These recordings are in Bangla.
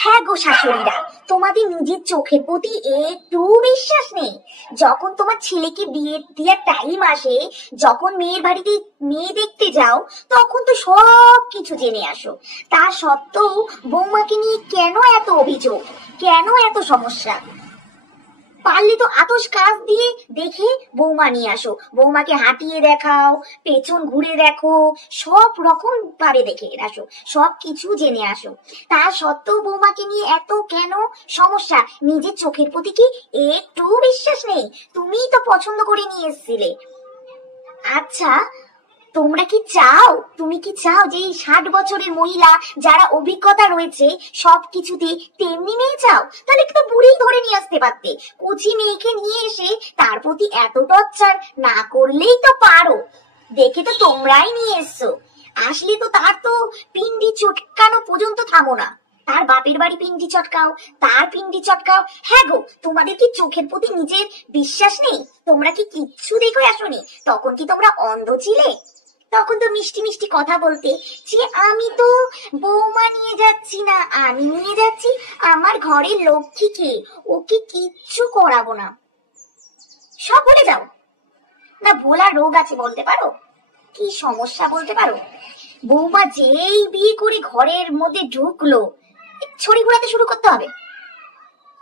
হ্যাঁ গো শাশুড়িরা, তোমাদের নিজের চোখের প্রতি একটু বিশ্বাস নেই। যখন তোমার ছেলেকে বিয়ে দেওয়ার টাইম আসে, যখন মেয়ের বাড়িতে মেয়ে দেখতে যাও, তখন তো সব কিছু জেনে আসো। তা সত্ত্বেও বৌমাকে নিয়ে কেন এত অভিযোগ, কেন এত সমস্যা? পারলে তো আতস কাজ দিয়ে দেখে বৌমা নিয়ে আসো, বৌমাকে হাঁটিয়ে দেখাও, পেছন ঘুরে দেখো, সব রকম ভাবে দেখে আসো, সব কিছু জেনে আসো। তা সত্ত্বেও বৌমাকে নিয়ে এত কেন সমস্যা? নিজের চোখের প্রতি কি একটু বিশ্বাস নেই? তুমিই তো পছন্দ করে নিয়ে এসেছিলে। আচ্ছা, তোমরা কি চাও, তুমি কি চাও যে এই 60 বছরের মহিলা যারা অভিজ্ঞতা রয়েছে সবকিছুতে, তেমনি মেয়ে চাও? তাহলে তো বুড়ি ধরে নিয়ে আসতে পারতে। কুচি মেয়েকে নিয়ে এসে তার প্রতি এত টর্চার না করলেই তো পারো। দেখে তো তোমরাই নিয়ে এসছো, আসলে তো তার তো পিন্ডি চটকানো পর্যন্ত থামো না। তার বাপের বাড়ি পিন্ডি চটকাও, তার পিন্ডি চটকাও। হ্যাঁ গো, তোমাদের কি চোখের প্রতি নিজের বিশ্বাস নেই? তোমরা কি কিচ্ছু দেখে আসোনি? তখন কি তোমরা অন্ধ ছিলে? তখন তো মিষ্টি মিষ্টি কথা বলতে যে আমি তো বৌমা নিয়ে যাচ্ছি না, আমি নিয়ে যাচ্ছি আমার ঘরের লক্ষ্মীকে, ওকে কিচ্ছু করাবো না। সব ভুলে যাও না? ভোলার রোগ আছে বলতে পারো? কি সমস্যা বলতে পারো? বৌমা যেই বিয়ে করে ঘরের মধ্যে ঢুকলো, ছড়ি ঘোরাতে শুরু করতে হবে।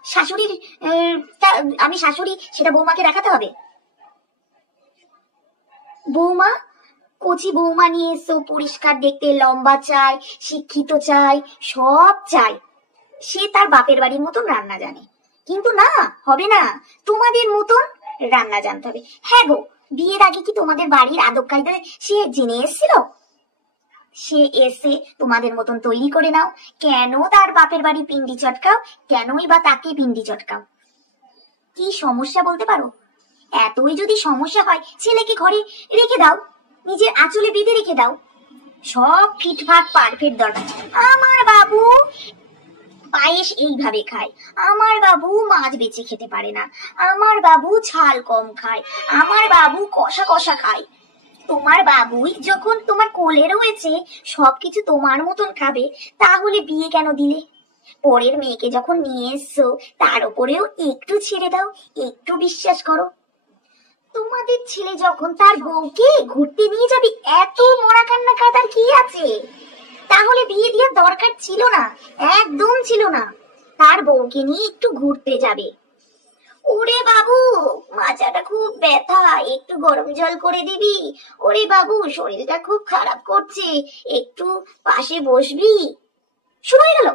শাশুড়ির আমি শাশুড়ি, সেটা বৌমাকে দেখাতে হবে। বৌমা, কচি বৌমা নিয়ে এসো, পরিষ্কার দেখতে, লম্বা চাই, শিক্ষিত চাই, সব চাই। সে তার বাপের বাড়ির মতন রান্না জানে, কিন্তু না, হবে না, তোমাদের মতন রান্না জানতে হবে। হ্যাঁ গো, বিয়ের আগে কি তোমাদের বাড়ির আদব কায়দা সে জেনে এসেছিল? সে এসে তোমাদের মতন তৈরি করে নাও। কেন তার বাপের বাড়ি পিন্ডি চটকাও? কেনই বা তাকে পিন্ডি চটকাও? কি সমস্যা বলতে পারো? এতই যদি সমস্যা হয়, ছেলেকে ঘরে রেখে দাও, নিজের আঁচলে বেঁধে রেখে দাও, সব ফিটফাট পারফেক্ট দরকার। আমার বাবু পায়েস এইভাবে খায়, আমার বাবু মাছ বেঁচে খেতে পারে না, আমার বাবু ঝাল কম খায়, আমার বাবু কষা কষা খায়। তোমার বাবুই যখন তোমার কোলে রয়েছে, সবকিছু তোমার মতন খাবে, তাহলে বিয়ে কেন দিলে? পরের মেয়েকে যখন নিয়ে এসছো, তার উপরেও একটু ছেড়ে দাও, একটু বিশ্বাস করো। তোমাদের ছেলে যখন তার বউকে ঘুরতে নিয়ে যাবে, এত মরা কান্না কাদার কি আছে? তাহলে বিয়ে দেওয়ার দরকার ছিল না, একদম ছিল না। তার বউকে নিয়ে একটু ঘুরতে যাবে। ওরে বাবু, মাজাটা খুব ব্যথা, একটু গরম জল করে দিবি? ওরে বাবু, শরীরটা খুব খারাপ করছে, একটু পাশে বসবি? শুরু হয়ে গেল।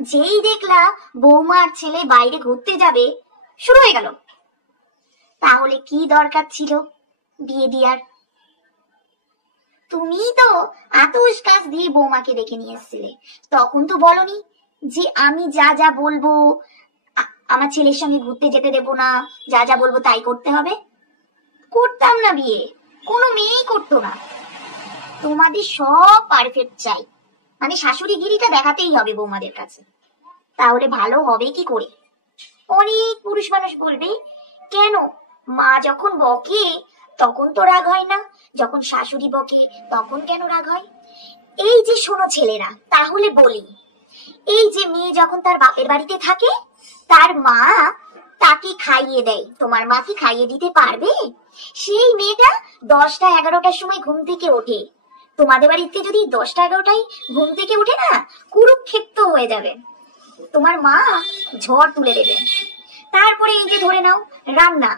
যেই দেখলা বৌমার ছেলে বাইরে ঘুরতে যাবে, শুরু হয়ে গেল। তাহলে কি দরকার ছিল বিয়ে দিয়ার? তুমি তো আতস কাজ দিয়ে বৌমাকে ডেকে নিয়ে এসেছিলে, তখন তো বলনি যে আমি যা যা বলবো, আমার ছেলের সঙ্গে ঘুরতে যেতে দেবো না, যা যা বলবো তাই করতে হবে। করতাম না বিয়ে, কোনো মেয়েই করতো না। তোমাদের সব পারফেক্ট চাই, মানে শাশুড়িগিরিটা দেখাতেই হবে বৌমাদের কাছে। তাহলে ভালো হবে কি করে? অনেক পুরুষ মানুষ বলবে, কেন মা যখন বকে তখন তো রাগ হয় না, যখন শাশুড়ি বকে তখন কেন রাগ হয়? এই যে শোনো ছেলেরা, তাহলে বলি, এই যে মেয়ে যখন তার বাপের বাড়িতে থাকে, তার মা তাকে খাইয়ে দেয়, তোমার মা কি খাইয়ে দিতে পারবে? সেই মেয়েটা 10টা-11টার সময় ঘুম থেকে ওঠে, তোমাদের বাড়িতে যদি 10টা-11টায় ঘুম থেকে উঠে না, কুরুক্ষেত্র হয়ে যাবে, তোমার মা ঝড় তুলে দেবে। তারপরে এই যে ধরে নাও রান্না,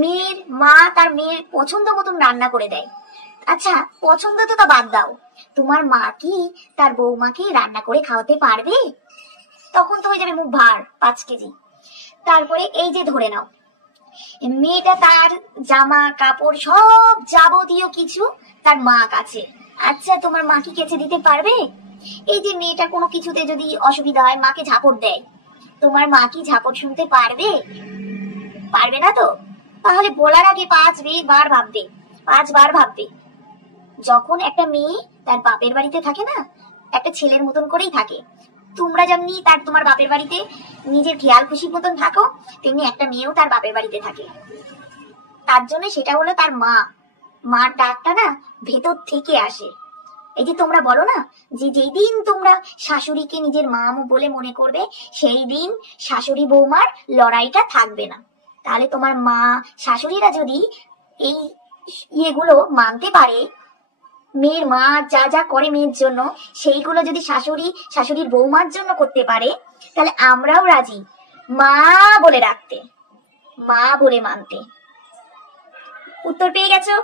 মেয়ের মা তার মেয়ের পছন্দ মতন রান্না করে দেয়। আচ্ছা, পছন্দ তো তা বাদ দাও, তোমার মা কি তার বৌমাকে রান্না করে খাওয়াতে পারবে? তখন তো হয়ে যাবে মুখ ভার 5 কেজি। তারপরে এই যে ধরে নাও মেয়েটা তার জামা কাপড় সব যাবতীয় কিছু তার মা কাছে, আচ্ছা তোমার মা কি কেচে দিতে পারবে? এই যে মেয়েটা কোনো কিছুতে যদি অসুবিধা হয়, মাকে ঝাপট দেয়, তোমার মা কি ঝাপট শুনতে পারবে? পারবে না তো। তাহলে বলার আগে 5বার ভাববে, 5বার ভাববে। যখন একটা মেয়ে তার বাপের বাড়িতে থাকে না, একটা ছেলের মতন করেই থাকে। তোমরা যেমনি তোমার বাপের বাড়িতে নিজের খেয়াল খুশির মতন থাকো, তেমনি একটা মেয়েও তার বাপের বাড়িতে থাকে। তার জন্য সেটা হলো তার মা। মার ডাকটা না ভেতর থেকে আসে, এই যে তোমরা বলো না যে যেই দিন তোমরা শাশুড়িকে নিজের মা বলে মনে করবে সেই দিন শাশুড়ি বৌমার লড়াইটা থাকবে না। তাহলে তোমার মা শাশুড়িরা যদি এই ইয়েগুলো মানতে পারে, মেয়ের মা যা যা করে মেয়ের জন্য সেইগুলো যদি শাশুড়ির বৌমার জন্য করতে পারে, তাহলে আমরাও রাজি মা বলে ডাকতে, মা বলে মানতে। উত্তর পেয়ে গেছো?